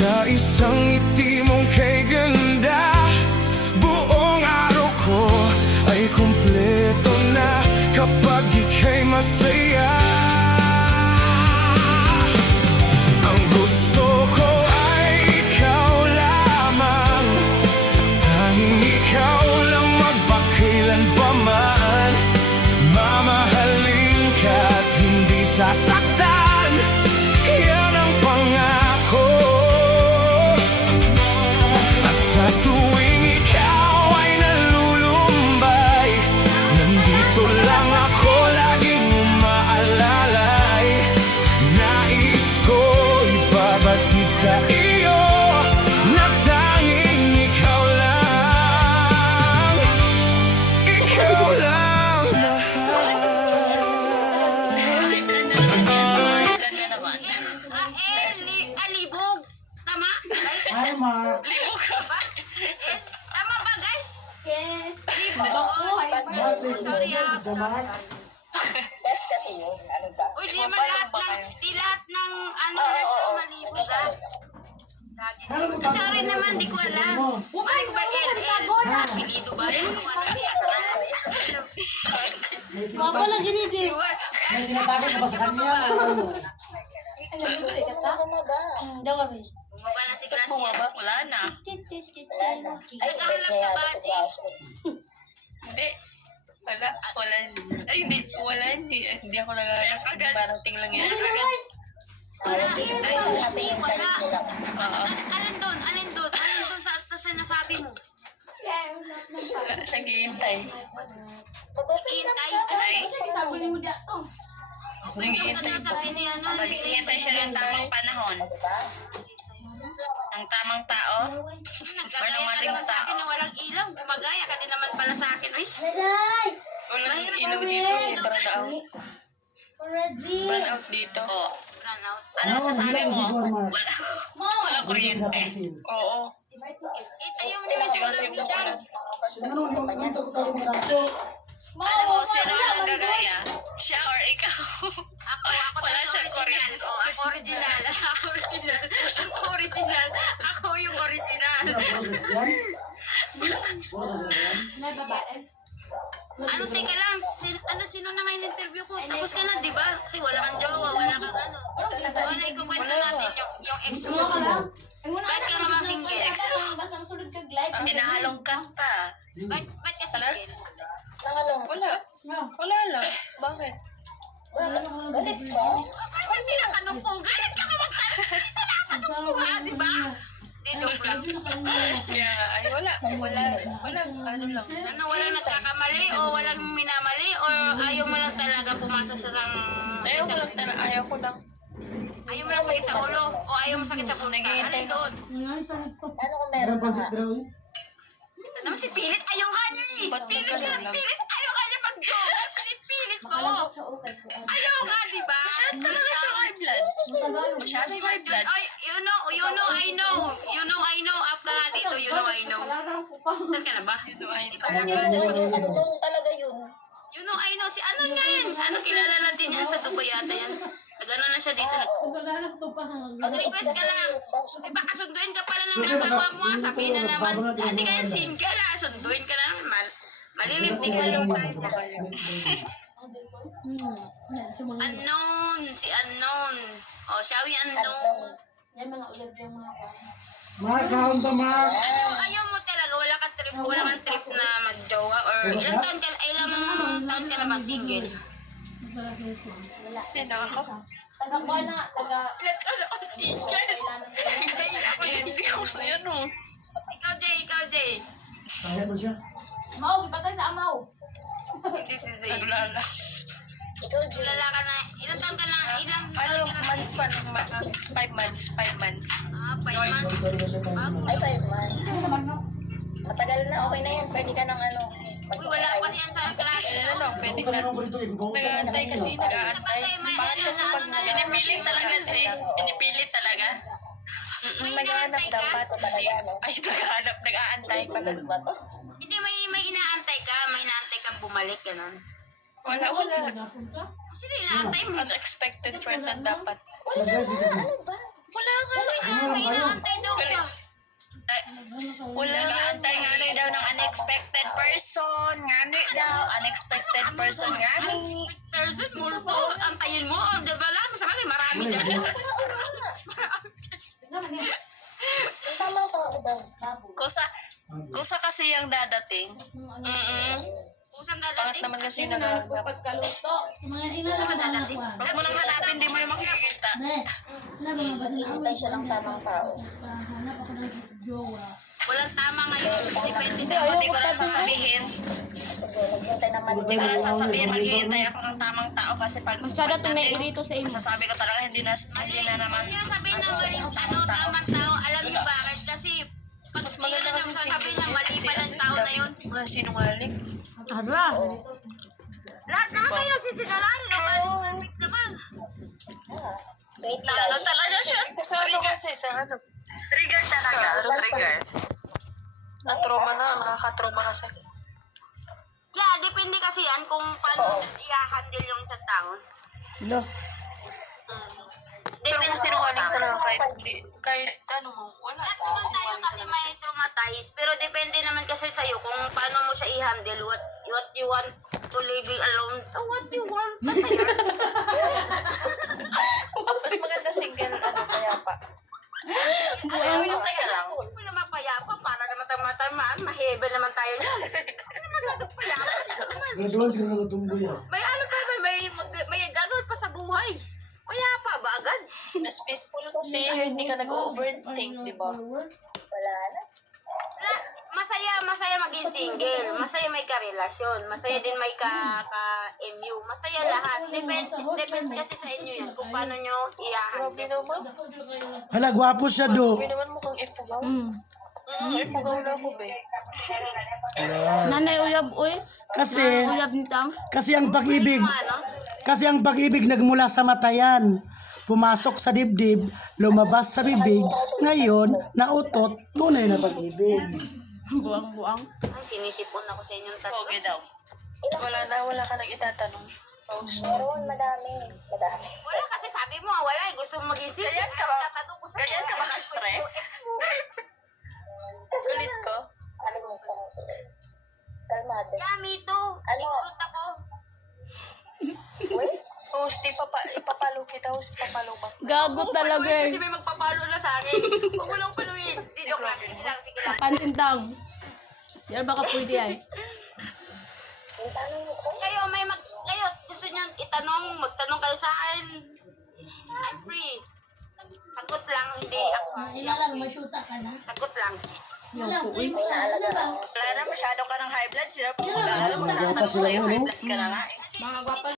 Sa isang ngiti mong kay ganda, buong araw ko ay kumpleto na kapag ika'y masaya. Ang gusto ko ay ikaw lamang, tanging ikaw lang magpakailan pa man. Mamahalin ka't hindi sasaktan, yan ang pangako. At sa tuwing ikaw ay nalulumbay, nandito lang ako laging umaalalay. Nais ko ipabatid sa iyo na tanging ikaw lang, ikaw lang mahal. Libog. Tama? Ay, Mark. Libog ka ba? Tama ba, guys? Yes. Libog. Sorry, Best kasi yun. Ano ba? Uy, di lahat ng ano nasa malibog, ha? Sorry naman, di ko alam. Ay, ko ba LL? Apelido ba? Di ko alam. Baba lang ginidi. May tinatakot ka ba sa kanya? Ano ba ka? Bumaba. Daw kami. Bumaba na si Gracias. Wala na. Wala na. Nagkahalap ka ba, Jay? Hindi. Wala. Ay, hindi. Wala, hindi ako nagagalak. Barating lang yan. Wala. Wala. Oo. Alin doon sa sinasabi mo? Naghihintay. Hintay. Sabi mo da. Okay, yung ganda sabi ni ano. Naghihintay siya ng tamang panahon. Ang tamang tao. Nagkagaya ka naman sa akin na walang ilaw. Gumagaya ka din naman pala sa akin. Ay, Walang ilaw dito. Burn out. Already. Burn out dito. run out. Ano sasabi mo? Mark. Wala kuryente. Oo. Itayo mo naman sa ulam niyo dyan. Ano, yung tago mo na ako. Alam mo, sino ang gagaya? Siya or ikaw? Ako Wala talaga siyang original. kuryente. Oh, ako original. Ako original. Ako yung original. May babae. Ano, teka lang. Sino na ngayon interview ko? Tapos ka na, di ba? Kasi wala kang jowa, wala kang ano. Wala, ikukwento natin yung ex mo. Ba't ka naman single? Hinahalongkat pa. Ba't ka single? Nangalong. Wala. Wala lang. Bakit? Galit ka? Ba't tinatanong ko? Galit ka ka magtanong? Tinatanong ko nga, di ba? Di, joke lang. Kaya, ay wala. Wala. Ano lang. Ano, walang nagkakamali o walang minamali o ayaw mo lang talaga pumasa sa Ayaw ko lang talaga. Ayaw ko lang. ayaw mo lang sakit sa ulo o ayaw mo sakit sa bulsa. Alin doon? Ano kung Meron meron pang ka? sit draw eh. Ito naman si Pilit, ayaw ka niya eh. Ba't Pilit ganun ka, lang? Pilit, ayaw ka niya mag-joke. Pilit mo. Ayaw nga, di ba? Talaga siya high blood. Masyado high blood. Ay, you know, I know. You know, I know. Up ka nga dito, you know, I know. Saan ka na ba? Ano talaga yun? You know, I know. Si ano nga yan? Ano, kilala natin yan sa Dubai yata yan. Nag-ano na siya dito. Mag-request ka lang. Eh, baka sunduin ka pala ng asawa mo. Sabihin na naman, hindi ka yan single ah. Sunduin ka na naman. Malilimtik ka lang tayo. Unknown. Si Unknown. O, shall we Unknown? Mark, kahon to Mark. Ayaw mo talaga, wala kang trip na mag-jowa or ilang taon ka na bang single? Hindi na ako. Ilang taon ako single? Hindi ko sa yan oh. Ikaw, Jay. Kaya mo siya. Hindi si Zay. Wala lang. Ikaw, Jun. Lala ka na, ilang taon ka na Ano, months pa. 5 months. 5 months. 5 months. Bago. Ay, 5 months. Matagal na, okay na yan. Pwede ka ng ano. Uy, wala pa yan sa klase. Ano lang, pwede na. Nag-aantay kasi, nag-aantay. Sabagay, may ano na lang. Pinipilit talaga si. Pinipilit talaga. May Nag-aanap inaantay ka? dapat. Ay, nag-aantay pala. Ano ba to? Hindi, may inaantay ka. May inaantay ka bumalik, ganun. Wala. Sino inaantay mo? Unexpected person dapat. Ano ba? Wala nga. may inaantay daw siya. Wala nag-aantay nga daw ng unexpected person. Ngani daw, unexpected person ngani. Person, multo. Antayin mo. O, diba lang? Masama kayo, marami dyan. Tama pa ako daw. Babo. Kusa kasi yung dadating. Kusang Pangit dadating. naman kasi yung naghahanap. Pagkaluto. Mga ina na dadating. Huwag mo nang hanapin, di mo yung makikita. Ne. Hintay siya ng tamang tao. Hanap ako ng jowa. Walang tama ngayon. Depende sa Hindi ko na sasabihin. Naghintay naman Hindi ko na sasabihin, maghihintay ako ng tamang tao kasi pag Masyado irito sa imo. masasabi ko talaga hindi na naman. Huwag niyo sabihin na maling tamang tao. Alam niyo bakit? Kasi pag Mas yun maganda na kasi sasabihin niya, mali pa ng tao na yun. Mga sinungaling. Ara. Lahat naman kayo nagsisinalahin. Perfect naman. sweet Lalo life. talaga siya. Sa ano kasi, sa ano. Trigger talaga. Trigger. Na-trauma na, nakaka-trauma kasi. Yeah, depende kasi yan kung paano i-handle yung isang tao. Lo. Pero kung sinungaling talaga kahit ano mo, wala. Lahat naman tayo kasi may traumatize. Pero depende naman kasi sa'yo kung paano mo siya i-handle. What you want to living alone. What you want. Kasi yun. Mas maganda single, ano, kaya pa. Ayaw mo kaya lang. Hindi mo naman payapa. Para naman tamaan. Mahebel naman tayo niyan. Ano masyadong payapa? Graduan siguro na tumboy ah. May ano pa, may gagawin pa sa buhay. Payapa ba agad? Mas peaceful kasi hindi ka nag-overthink, di ba? Wala na. Masaya maging single. Masaya may karelasyon. Masaya din may ka-MU. Masaya lahat. Depends kasi sa inyo yan kung paano nyo Grabe i-handle. naman. Hala, gwapo siya do. Grabe naman mukhang ipugaw. Ipugaw na ako, be. Nanay uyab uy. Kasi, Uyab ni Tang. kasi ang pag-ibig, Ano? kasi ang pag-ibig nagmula sa matayan. Pumasok sa dibdib, lumabas sa bibig, ngayon, nautot, tunay na pag-ibig. Buang-buang. Ang sinisipon ako sa inyong tatlo. Okay daw. Wala ka nang itatanong. Meron, madami. Madami. Wala kasi sabi mo, wala eh. Gusto mo maging single. Ganyan ka ba? Tatanong ko sa'yo. Ganyan ka ba ka-stress? Kulit ko. Alam mo kung kalmado. Yeah, me too. Ikurot ako. Host, ipapalo kita. Host, ipapalo ba? Gago talaga Kasi eh. may magpapalo na sa akin. Huwag mo lang paluin. Di joke lang. Sige lang, sige lang. Pansin Tang. Yan baka pwede ay. Yung tanong mo ko, Kayo, gusto niyo magtanong kayo sa akin. I'm free. Sagot lang, hindi ako. Ilalang, masyuta ka na. Sagot lang. Yung uy. Wala na, masyado ka ng high blood. Sila po. Mga gwapa sila mo, no? High blood ka na nga. Mga gwapa